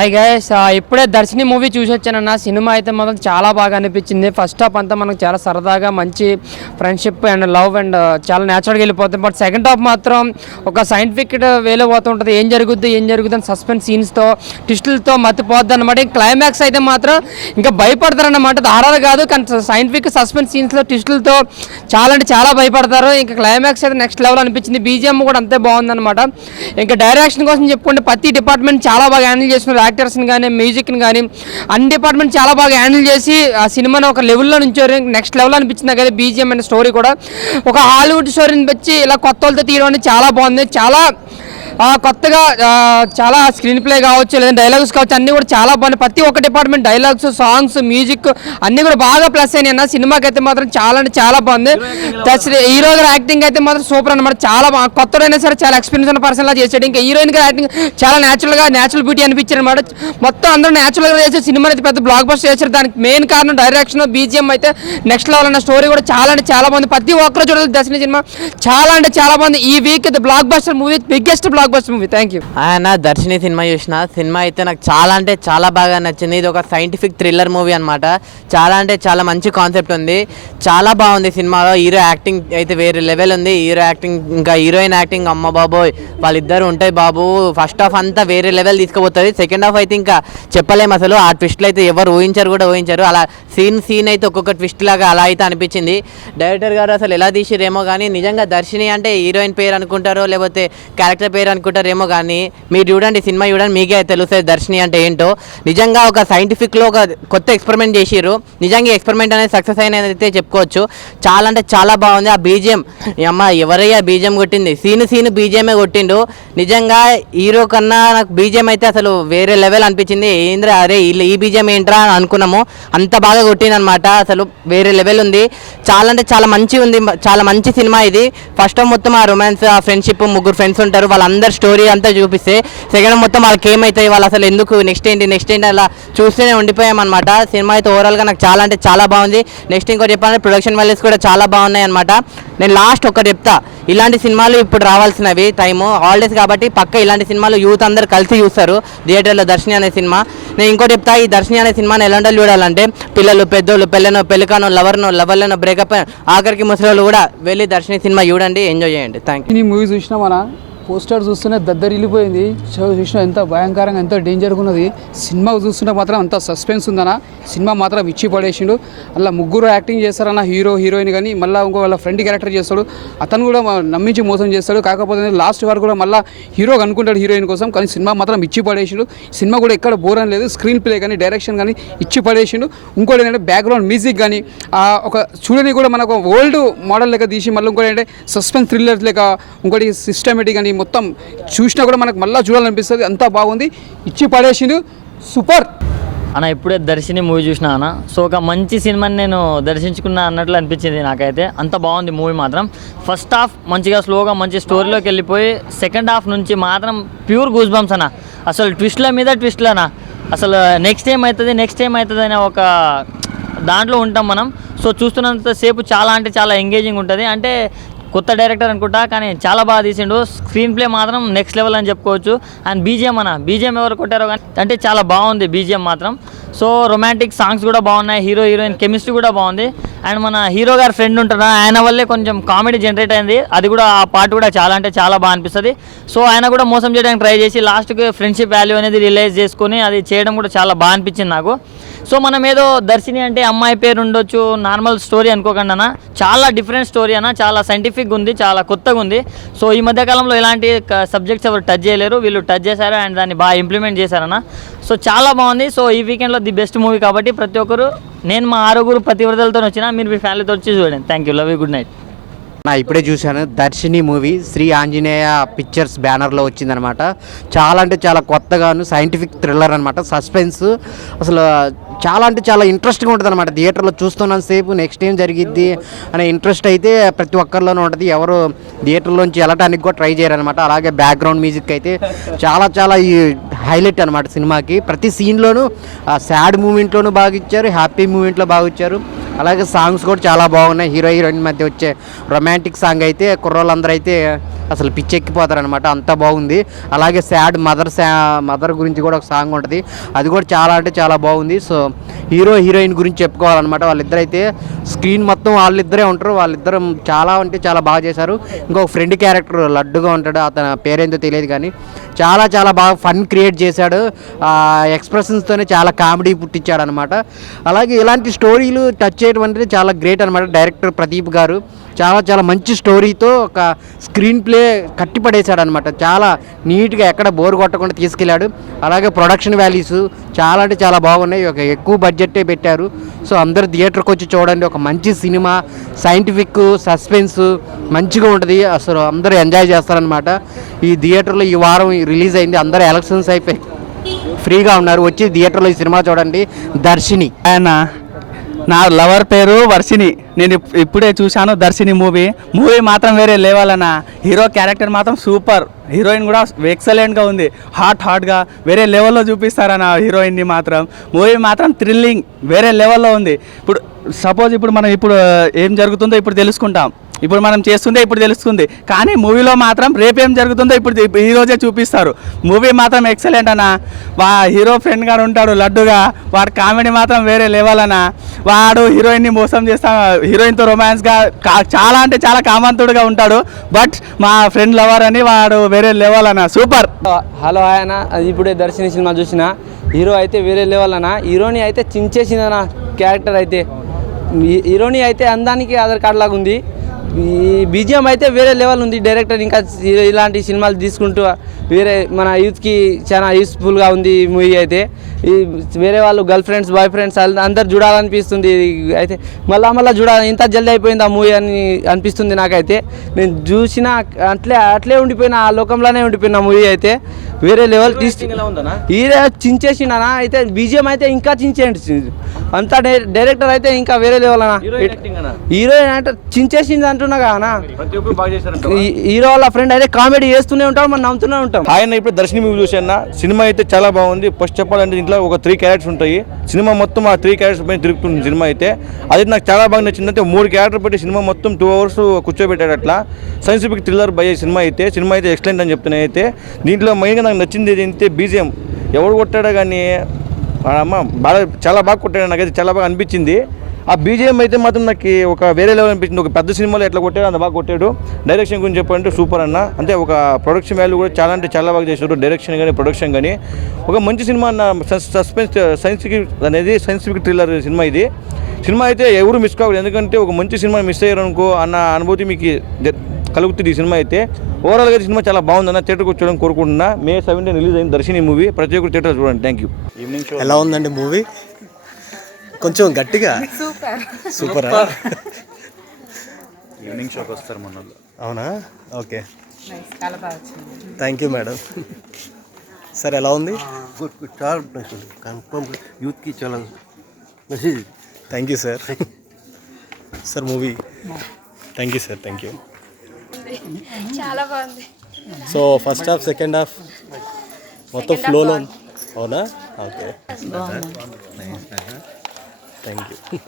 Hi guys, ఇప్పుడే దర్శిని movie చూసి వచ్చానన్న. Cinema అయితే మాత్రం చాలా బాగా అనిపించింది. ఫస్ట్ హాఫ్ అంతా మనకు చాలా సరదాగా మంచి ఫ్రెండ్షిప్ అండ్ లవ్ అండ్ చాలా న్యాచురల్గా వెళ్ళిపోతుంది. బట్ సెకండ్ హాఫ్ మాత్రం ఒక సైంటిఫిక్ వేలో పోతుంటుంది. ఏం జరుగుద్ది అని సస్పెన్స్ సీన్స్తో ట్విస్టులతో మతిపోద్ది అనమాట. క్లైమాక్స్ అయితే మాత్రం ఇంకా భయపడతారన్నమాట. దారాలు కాదు కానీ సైంటిఫిక్ సస్పెన్స్ సీన్స్లో ట్విస్టులతో చాలా అంటే చాలా భయపడతారు. ఇంకా క్లైమాక్స్ అయితే నెక్స్ట్ లెవెల్ అనిపించింది. బీజిఎం కూడా అంతే బాగుందన్నమాట. ఇంకా డైరెక్షన్ కోసం చెప్పుకుంటే ప్రతి డిపార్ట్మెంట్ చాలా బాగా హ్యాండిల్ చేస్తున్నారు. యాక్టర్స్ని కానీ మ్యూజిక్ని కానీ అన్ని డిపార్ట్మెంట్ చాలా బాగా హ్యాండిల్ చేసి ఆ సినిమాని ఒక లెవెల్లో నుంచారు. నెక్స్ట్ లెవెల్ అనిపించింది కదా బీజిఎం అనే స్టోరీ కూడా. ఒక హాలీవుడ్ స్టోరీని వచ్చి ఇలా కొత్త వాళ్ళతో తీయడం అనేది చాలా బాగుంది. చాలా కొత్తగా చాలా స్క్రీన్ ప్లే కావచ్చు లేదా డైలాగ్స్ కావచ్చు అన్నీ కూడా చాలా బాగున్నాయి. ప్రతి ఒక్క డిపార్ట్మెంట్ డైలాగ్స్, సాంగ్స్, మ్యూజిక్ అన్నీ కూడా బాగా ప్లస్ అయినాయి అన్న. సినిమాకి అయితే మాత్రం చాలా అంటే చాలా బాగుంది. హీరో గారి యాక్టింగ్ అయితే మాత్రం సూపర్ అనమాట. చాలా కొత్తడైనా సరే చాలా ఎక్స్పీరియన్స్ ఉన్న పర్సన్ లా చేసాడు. ఇంకా హీరోయిన్ గారి యాక్టింగ్ చాలా న్యాచురల్ బ్యూటీ అనిపించారు అనమాట. మొత్తం అందరూ న్యాచురల్గా చేసే సినిమా అయితే పెద్ద బ్లాక్ బస్టర్ చేశారు. దానికి మెయిన్ కారణం డైరెక్షన్, బీజిఎం అయితే నెక్స్ట్ లెవెల్ అన్న. స్టోరీ కూడా చాలా అంటే చాలా బాగుంది. ప్రతి ఒక్కరు చూడాలి దర్శన సినిమా. చాలా అంటే చాలా బాగుంది. ఈ week block buster movie, biggest block buster movie. Thank you. Darshini cinema చూసిన సినిమా అయితే నాకు చాలా అంటే చాలా బాగా నచ్చింది. ఇది ఒక సైంటిఫిక్ థ్రిల్లర్ మూవీ అనమాట. చాలా అంటే చాలా మంచి కాన్సెప్ట్ ఉంది. చాలా బాగుంది సినిమాలో. హీరో యాక్టింగ్ అయితే వేరే లెవెల్ ఉంది. హీరో యాక్టింగ్ ఇంకా హీరోయిన్ యాక్టింగ్ అమ్మ బాబోయ్ వాళ్ళిద్దరు ఉంటాయి బాబు. ఫస్ట్ హాఫ్ అంతా వేరే లెవెల్ తీసుకుపోతుంది. సెకండ్ హాఫ్ అయితే ఇంకా చెప్పలేము అసలు. ఆ ట్విస్ట్లు అయితే ఎవరు ఊహించారు. అలా సీన్ అయితే ఒక్కొక్క ట్విస్ట్ లాగా అలా అయితే అనిపించింది. డైరెక్టర్ గారు అసలు ఎలా తీసిరేమో కానీ నిజంగా దర్శిని అంటే హీరోయిన్ పేరు అనుకుంటారో లేకపోతే క్యారెక్టర్ పేరు అనుకుంటారేమో కానీ మీరు చూడండి సినిమా చూడండి మీకే తెలుస్తుంది దర్శిని అంటే ఏంటో. నిజంగా ఒక సైంటిఫిక్లో ఒక కొత్త ఎక్స్పెరిమెంట్ చేసిర్రు. నిజంగా ఎక్స్పెరిమెంట్ అనేది సక్సెస్ అయినదైతే చెప్పుకోవచ్చు. చాలా అంటే చాలా బాగుంది. ఆ బీజిఎం అమ్మ ఎవరయ్యా బీజిఎం కొట్టింది, సీన్ బీజిఎమే కొట్టిండు. నిజంగా హీరో కన్నా నాకు బీజిఎం అయితే అసలు వేరే లెవెల్ అనిపించింది. ఏంద్రా అరే ఈ బీజిఎం ఏంట్రా అని అనుకున్నాము. అంత బాగా కొట్టింది అనమాట. అసలు వేరే లెవెల్ ఉంది. చాలా అంటే చాలా మంచి ఉంది. చాలా మంచి సినిమా ఇది. ఫస్ట్ మొత్తం ఆ రొమాన్స్, ఆ ఫ్రెండ్షిప్, ముగ్గురు ఫ్రెండ్స్ ఉంటారు వాళ్ళందరి స్టోరీ అంతా చూపిస్తే సెకండ్ మొత్తం వాళ్ళకి ఏమవుతాయి, వాళ్ళు అసలు ఎందుకు నెక్స్ట్ ఏంటి అలా చూస్తూనే ఉండిపోయామన్నమాట. సినిమా అయితే ఓవరాల్గా నాకు చాలా అంటే చాలా బాగుంది. నెక్స్ట్ ఇంకోటి చెప్పాలంటే ప్రొడక్షన్ వాల్యూస్ కూడా చాలా బాగున్నాయి అనమాట. నేను లాస్ట్ ఒకటి చెప్తా, ఇలాంటి సినిమాలు ఇప్పుడు రావాల్సినవి టైము హాలిడేస్ కాబట్టి పక్క ఇలాంటి సినిమాలు యూత్ అందరు కలిసి చూస్తారు థియేటర్లో. దర్శిని అనే సినిమా నేను ఇంకోటి చెప్తా, ఈ దర్శిని అనే సినిమాని ఎలాంటి చూడాలంటే పిల్లలు, పెద్దోళ్ళు, పెళ్ళికానో, లవర్లను, బ్రేకప్ ఆఖరికి ముసలి కూడా వెళ్ళి దర్శిని సినిమా చూడండి, ఎంజాయ్ చేయండి. Thank you. మూవీ చూసినామన్నా పోస్టర్ చూస్తూనే దద్దరిల్లిపోయింది. చూసిన ఎంత భయంకరంగా ఎంత డేంజర్గా ఉన్నది. సినిమా చూస్తుంటే మాత్రం అంత సస్పెన్స్ ఉందన్న. సినిమా మాత్రం ఇచ్చి పడేసిండు. అలా ముగ్గురు యాక్టింగ్ చేస్తారన్న, హీరో హీరోయిన్ కానీ మళ్ళీ ఇంకో వాళ్ళ ఫ్రెండ్ క్యారెక్టర్ చేస్తాడు. అతను కూడా నమ్మించి మోసం చేస్తాడు. కాకపోతే లాస్ట్ వరకు కూడా మళ్ళీ హీరో అనుకుంటాడు హీరోయిన్ కోసం. కానీ సినిమా మాత్రం ఇచ్చి పడేసిండు. సినిమా కూడా ఎక్కడ బోర్ అని లేదు. స్క్రీన్ ప్లే కానీ డైరెక్షన్ కానీ ఇచ్చి పడేసిండు. ఇంకోటి ఏంటంటే బ్యాక్గ్రౌండ్ మ్యూజిక్ కానీ ఒక చూడని కూడా మనకు ఓల్డ్ మోడల్ లెక్క తీసి మళ్ళీ ఇంకోటి ఏంటంటే సస్పెన్స్ థ్రిల్లర్ లెక్క ఇంకోటి సిస్టమేటిక్ కానీ మొత్తం చూసినా కూడా మనకు మళ్ళీ చూడాలనిపిస్తుంది. అంతా బాగుంది. ఇచ్చి పడేసిండు. సూపర్ అన్న. ఇప్పుడే దర్శిని మూవీ చూసినా అన్న. సో ఒక మంచి సినిమాని నేను దర్శించుకున్నా అన్నట్లు అనిపించింది నాకైతే. అంత బాగుంది మూవీ మాత్రం. ఫస్ట్ హాఫ్ మంచిగా స్లోగా మంచి స్టోరీలోకి వెళ్ళిపోయి సెకండ్ హాఫ్ నుంచి మాత్రం ప్యూర్ గూస్ బంప్స్ అన్న. అసలు ట్విస్ట్ల మీద ట్విస్ట్లనా. అసలు నెక్స్ట్ ఏమవుతుంది అనే ఒక దాంట్లో ఉంటాం మనం. సో చూస్తున్నంతసేపు చాలా అంటే చాలా ఎంగేజింగ్ ఉంటుంది. అంటే కొత్త డైరెక్టర్ అనుకుంటా కానీ చాలా బాగా తీసిండు. స్క్రీన్ ప్లే మాత్రం నెక్స్ట్ లెవెల్ అని చెప్పుకోవచ్చు. అండ్ బీజిఎం ఎవరు కొట్టారో కానీ అంటే చాలా బాగుంది బీజిఎం మాత్రం. సో రొమాంటిక్ సాంగ్స్ కూడా బాగున్నాయి. హీరో హీరోయిన్ కెమిస్ట్రీ కూడా బాగుంది. అండ్ మన హీరో గారి ఫ్రెండ్ ఉంటాడు, ఆయన వల్లే కొంచెం కామెడీ జనరేట్ అయింది. అది కూడా ఆ పార్ట్ కూడా చాలా అంటే చాలా బాగా అనిపిస్తుంది. సో ఆయన కూడా మోసం చేయడానికి ట్రై చేసి లాస్ట్కి ఫ్రెండ్షిప్ వాల్యూ అనేది రియలైజ్ చేసుకొని అది చేయడం కూడా చాలా బాగా అనిపించింది నాకు. సో మనం ఏదో దర్శిని అంటే అమ్మాయి పేరు ఉండొచ్చు నార్మల్ స్టోరీ అనుకోకుండా అన్న, చాలా డిఫరెంట్ స్టోరీ అన్న. చాలా సైంటిఫిక్గా ఉంది, చాలా కొత్తగా ఉంది. సో ఈ మధ్యకాలంలో ఇలాంటి సబ్జెక్ట్స్ ఎవరు టచ్ చేయలేరు, వీళ్ళు టచ్ చేశారు అండ్ దాన్ని బాగా ఇంప్లిమెంట్ చేశారన్న. సో చాలా బాగుంది. సో ఈ వీకెండ్లో ది బెస్ట్ మూవీ కాబట్టి ప్రతి ఒక్కరు, నేను మా 6 పతివ్రతలతో వచ్చినా, మీరు మీ ఫ్యామిలీతో వచ్చి చూడండి. Thank you. Love you. Good night. ఇప్పుడే చూశాను దర్శిని మూవీ. శ్రీ ఆంజనేయ పిక్చర్స్ బ్యానర్లో వచ్చిందనమాట. చాలా అంటే చాలా కొత్తగాను సైంటిఫిక్ థ్రిల్లర్ అనమాట. సస్పెన్స్ అసలు చాలా అంటే చాలా ఇంట్రెస్ట్గా ఉంటుంది అనమాట. థియేటర్లో చూస్తున్నంత సేపు నెక్స్ట్ ఏం జరిగిద్ది అనే ఇంట్రెస్ట్ అయితే ప్రతి ఒక్కరిలోనూ ఉంటుంది. ఎవరు థియేటర్లోంచి వెళ్ళటానికి కూడా ట్రై చేయరనమాట. అలాగే బ్యాక్గ్రౌండ్ మ్యూజిక్ అయితే చాలా చాలా హైలైట్ అనమాట సినిమాకి. ప్రతి సీన్లోనూ సాడ్ మూమెంట్లోనూ బాగా ఇచ్చారు, హ్యాపీ మూమెంట్లో బాగా ఇచ్చారు. అలాగే సాంగ్స్ కూడా చాలా బాగున్నాయి. హీరో హీరోయిన్ మధ్య వచ్చే రొమాంటిక్ సాంగ్ అయితే కుర్రోళ్ళందరూ అయితే అసలు పిచ్చెక్కిపోతారు అనమాట, అంత బాగుంది. అలాగే సాడ్ మదర్ గురించి కూడా ఒక సాంగ్ ఉంటుంది, అది కూడా చాలా అంటే చాలా బాగుంది. సో హీరో హీరోయిన్ గురించి చెప్పుకోవాలన్నమాట. వాళ్ళిద్దరైతే స్క్రీన్ మొత్తం వాళ్ళిద్దరే ఉంటారు, వాళ్ళిద్దరు చాలా అంటే చాలా బాగా చేశారు. ఇంకొక ఫ్రెండ్ క్యారెక్టర్ లడ్డుగా ఉంటాడు, అతని పేరేందో తెలియదు కానీ చాలా చాలా బాగా ఫన్ క్రియేట్ చేశాడు. ఎక్స్ప్రెషన్స్తోనే చాలా కామెడీ పుట్టించాడు అనమాట. అలాగే ఇలాంటి స్టోరీలు టచ్ చేయడం అనేది చాలా గ్రేట్ అనమాట. డైరెక్టర్ ప్రదీప్ గారు చాలా చాలా మంచి స్టోరీతో ఒక స్క్రీన్ ప్లే కట్టిపడేశాడు అనమాట. చాలా నీట్గా ఎక్కడ బోర్ కొట్టకుండా తీసుకెళ్ళాడు. అలాగే ప్రొడక్షన్ వాల్యూస్ చాలా అంటే చాలా బాగున్నాయి, ఒక ఎక్కువ బడ్జెట్టే పెట్టారు. సో అందరు థియేటర్కి వచ్చి చూడండి, ఒక మంచి సినిమా, సైంటిఫిక్ సస్పెన్స్ మంచిగా ఉంటుంది. అసలు అందరూ ఎంజాయ్ చేస్తారనమాట. ఈ థియేటర్లో ఈ వారం రిలీజ్ అయింది, అందరూ ఎలక్షన్స్ అయిపోయి ఫ్రీగా ఉన్నారు, వచ్చి థియేటర్లో ఈ సినిమా చూడండి. దర్శిని ఆయన నా లవర్ పేరు వర్షిని. నేను ఇప్పుడే చూశాను దర్శిని మూవీ మాత్రం వేరే లెవెల్ అన్న. హీరో క్యారెక్టర్ మాత్రం సూపర్, హీరోయిన్ కూడా ఎక్సలెంట్గా ఉంది, హాట్గా వేరే లెవెల్లో చూపిస్తారన్న హీరోయిన్ని మాత్రం. మూవీ మాత్రం థ్రిల్లింగ్ వేరే లెవెల్లో ఉంది. ఇప్పుడు సపోజ్ ఇప్పుడు మనం ఇప్పుడు ఏం జరుగుతుందో ఇప్పుడు తెలుసుకుంటాం, ఇప్పుడు మనం చేస్తుందే ఇప్పుడు తెలుస్తుంది, కానీ మూవీలో మాత్రం రేపేం జరుగుతుందో ఇప్పుడు ఈరోజే చూపిస్తారు. మూవీ మాత్రం ఎక్సలెంట్ అన్న. హీరో ఫ్రెండ్ గారు ఉంటాడు లడ్డుగా, వాడు కామెడీ మాత్రం వేరే లెవెల్ అన్న. వాడు హీరోయిన్ని మోసం చేస్తా, హీరోయిన్తో రొమాన్స్గా చాలా అంటే చాలా కామంతుడుగా ఉంటాడు, బట్ మా ఫ్రెండ్ లవర్ అని వాడు వేరే లెవెల్ అన్న, సూపర్. హలో ఆయన, అది ఇప్పుడే దర్శిని సినిమా చూసిన. హీరో అయితే వేరే లెవెల్ అన్న. హీరోని అయితే చించేసిందన్న క్యారెక్టర్ అయితే. హీరోని అయితే అందానికి ఆధార్ కార్డ్ లాగా ఉంది. ఈ బీజిఎం అయితే వేరే లెవెల్ ఉంది. డైరెక్టర్ ఇంకా ఇలాంటి సినిమాలు తీసుకుంటూ వేరే మన యూత్కి చాలా యూస్ఫుల్గా ఉంది ఈ మూవీ అయితే. ఈ వేరే వాళ్ళు గర్ల్ ఫ్రెండ్స్, బాయ్ ఫ్రెండ్స్ అందరు చూడాలనిపిస్తుంది అయితే. మళ్ళీ చూడాలి, ఇంత జల్దీ అయిపోయింది ఆ మూవీ అని అనిపిస్తుంది నాకైతే. నేను చూసిన అట్లే ఉండిపోయిన, ఆ లోకంలోనే ఉండిపోయిన మూవీ అయితే. వేరే లెవెల్ హీరో చించేసిండు అన్న. అయితే బీజిఎం అయితే ఇంకా చించేయండి అంతా. డైరెక్టర్ అయితే ఇంకా వేరే లెవెల్ అన్న. హీరోయిన్ అంటే చించేసింది అంటున్నా కదా. హీరో వాళ్ళ ఫ్రెండ్ అయితే కామెడీ చేస్తూనే ఉంటాం, మనం నమ్ముతూనే ఉంటాం. ఆయన ఇప్పుడు దర్శిని మూవీ చూసాను. సినిమా అయితే చాలా బాగుంది. ఫస్ట్ చెప్పాలంటే ఇంట్లో ఒక 3 క్యారెక్టర్స్ ఉంటాయి. సినిమా మొత్తం ఆ 3 క్యారెక్టర్స్ పైన తిరుగుతుంది సినిమా అయితే. అది నాకు చాలా బాగా నచ్చింది. అంటే 3 క్యారెక్టర్ పెట్టి సినిమా మొత్తం 2 hours కూర్చోబెట్టాడు అట్లా. సైంటిఫిక్ థ్రిల్లర్ బై సినిమా అయితే ఎక్సలెంట్ అని చెప్తున్నాయి. అయితే దీంట్లో మెయిన్గా నాకు నచ్చింది ఏంటంటే బీజిఎం. ఎవడు కొట్టాడో కానీ అమ్మ బాగా చాలా బాగా కొట్టాడు, నాకైతే చాలా బాగా అనిపించింది. ఆ బీజిఎం అయితే మాత్రం నాకు ఒక వేరే లెవెల్ అనిపించింది. ఒక పెద్ద సినిమాలో ఎట్లా కొట్టాడు అంత బాగా కొట్టాడు. డైరెక్షన్ గురించి చెప్పాలంటే సూపర్ అన్న. అంటే ఒక ప్రొడక్షన్ వాల్యూ కూడా చాలా అంటే చాలా బాగా చేశారు. డైరెక్షన్ కానీ ప్రొడక్షన్ కానీ ఒక మంచి సినిమా అన్న. సస్పెన్స్ సైంటిఫిక్ థ్రిల్లర్ సినిమా ఇది. సినిమా అయితే ఎవరు మిస్ కాకూడదు, ఎందుకంటే ఒక మంచి సినిమా మిస్ అయ్యారు అనుకో అన్న అనుభూతి మీకు కలుగుతుంది ఈ సినిమా అయితే. ఓవరాల్గా సినిమా చాలా బాగుందన్న. థియేటర్కి వచ్చి చూడడం కోరుకుంటున్నా. May 17 రిలీజ్ అయింది దర్శిని మూవీ. ప్రతి ఒక్కరు థియేటర్ చూడండి. Thank you. ఎలా ఉందండి మూవీ? కొంచెం గట్టిగా సూపర్. ఈవినింగ్ షోకి వస్తారు మన. అవునా? Okay, thank you madam. Sir ఎలా ఉంది? గుడ్ చాలా కన్ఫర్మ్ యూత్కి చాలా message. Thank you sir. Sir movie thank you sir. Thank you. చాలా బాగుంది. So first half second half మొత్తం ఫ్లోలో. అవునా? Okay, thank you.